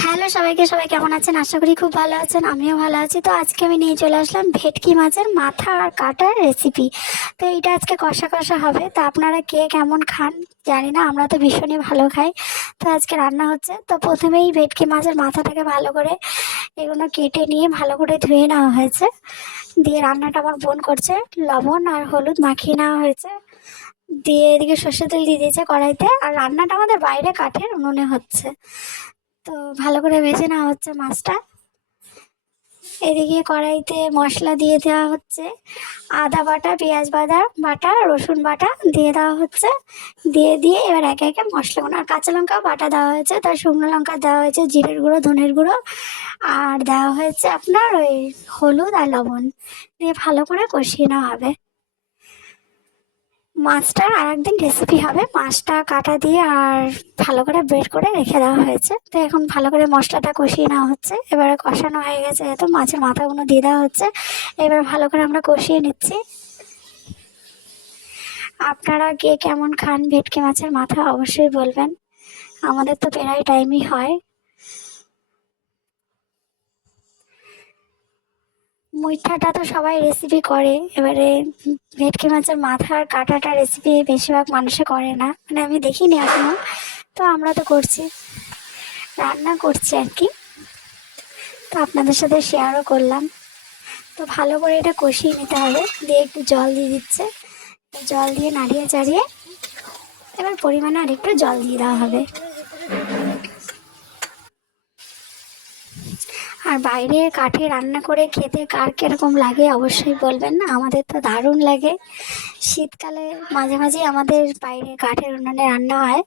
Hello সবাইকে, সবাই কেমন আছেন? আশা করি খুব ভালো আছেন, আমিও ভালো আছি। তো আজকে আমি নিয়ে চলে আসলাম ভেটকি মাছের মাথা আর কাটার রেসিপি। তো এইটা আজকে কষা কষা হবে। তো আপনারা কে কেমন খান জানি না, আমরা তো ভীষণই ভালো খাই। তো আজকে রান্না হচ্ছে। তো প্রথমেই ভেটকি মাছের মাথাটাকে ভালো করে এগুলো কেটে নিয়ে ভালো করে ধুয়ে নেওয়া হয়েছে। দিয়ে রান্নাটা আমার বোন করছে, লবণ আর হলুদ মাখিয়ে নেওয়া হয়েছে। দিয়ে এদিকে সর্ষের তেল দিয়ে দিয়েছে কড়াইতে, আর রান্নাটা আমাদের বাইরে কাঠের উনুনে হচ্ছে। তো ভালো করে ভেজে নেওয়া হচ্ছে মাছটা। এদিকে কড়াইতে মশলা দিয়ে দেওয়া হচ্ছে, আদা বাটা, পেঁয়াজ বাটা বাটা, রসুন বাটা দিয়ে দেওয়া হচ্ছে। দিয়ে এবার একে একে মশলাগুলো, আর কাঁচা লঙ্কা বাটা দেওয়া হয়েছে, তার শুকনো লঙ্কা দেওয়া হয়েছে, জিরের গুঁড়ো, ধনের গুঁড়ো, আর দেওয়া হয়েছে আপনার ওই হলুদ আর লবণ। দিয়ে ভালো করে কষিয়ে নেওয়া হবে। মাছটার আর একদিন রেসিপি হবে, মাছটা কাটা দিয়ে আর ভালো করে বের করে রেখে দেওয়া হয়েছে। তো এখন ভালো করে মশলাটা কষিয়ে নেওয়া হচ্ছে। এবারে কষানো হয়ে গেছে, যেহেতু মাছের মাথাগুলো দিয়ে দেওয়া হচ্ছে। এবার ভালো করে আমরা কষিয়ে নিচ্ছি। আপনারা কে কেমন খান ভেটকি মাছের মাথা অবশ্যই বলবেন। আমাদের তো প্রায় টাইমই হয়। মুইঠাটা তো সবাই রেসিপি করে, এবারে ভেটকি মাছের মাথা আর কাঁটাটা রেসিপি বেশিরভাগ মানুষে করে না, মানে আমি দেখিনি এখনো। তো আমরা তো করছি, রান্না করছি আর কি। তো আপনাদের সাথে শেয়ারও করলাম। তো ভালো করে এটা কষিয়ে নিতে হবে। দিয়ে একটু জল দিয়ে দিচ্ছে, জল দিয়ে নাড়িয়ে চাড়িয়ে এবার পরিমাণে আর একটু জল দিয়ে দেওয়া হবে। আর বাইরে কাঠে রান্না করে খেতে কার কিরকম লাগে অবশ্যই বলবেন। না, আমাদের তো দারুণ লাগে। শীতকালে মাঝে মাঝে আমাদের বাইরে কাঠের উনুনে রান্না হয়।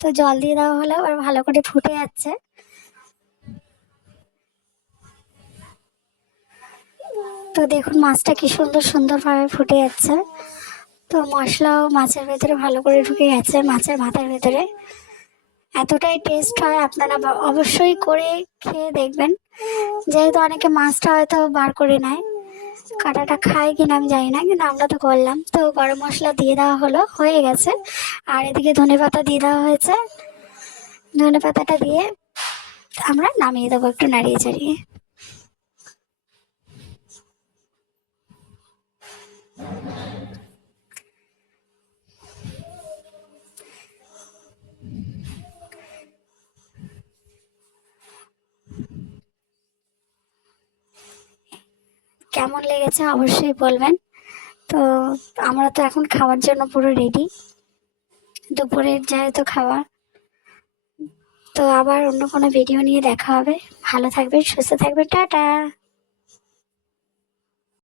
তো জল দিয়ে দেওয়া হলো, আর ভালো করে ফুটে যাচ্ছে। তো দেখুন মাছটা কি সুন্দর সুন্দরভাবে ফুটে যাচ্ছে। তো মশলাও মাছের ভেতরে ভালো করে ঢুকে গেছে, মাছের মাথার ভেতরে। এতটাই টেস্ট হয়, আপনারা অবশ্যই করে খেয়ে দেখবেন। যেহেতু অনেকে মাছটা হয়তো বার করে নেয়, কাঁটাটা খায় কিনা আমি জানি না, কিন্তু আমরা তো করলাম। তো গরম মশলা দিয়ে দেওয়া হলো, হয়ে গেছে। আর এদিকে ধনেপাতা দিয়ে দেওয়া হয়েছে। ধনেপাতাটা দিয়ে আমরা নামিয়ে দেবো একটু নাড়িয়ে চাড়িয়ে। কেমন লেগেছে অবশ্যই বলবেন। তো আমরা তো এখন খাওয়ার জন্য পুরো রেডি, দুপুরের যেহেতু খাওয়া। তো আবার অন্য কোনো ভিডিও নিয়ে দেখা হবে। ভালো থাকবেন, সুস্থ থাকবেন, টাটা।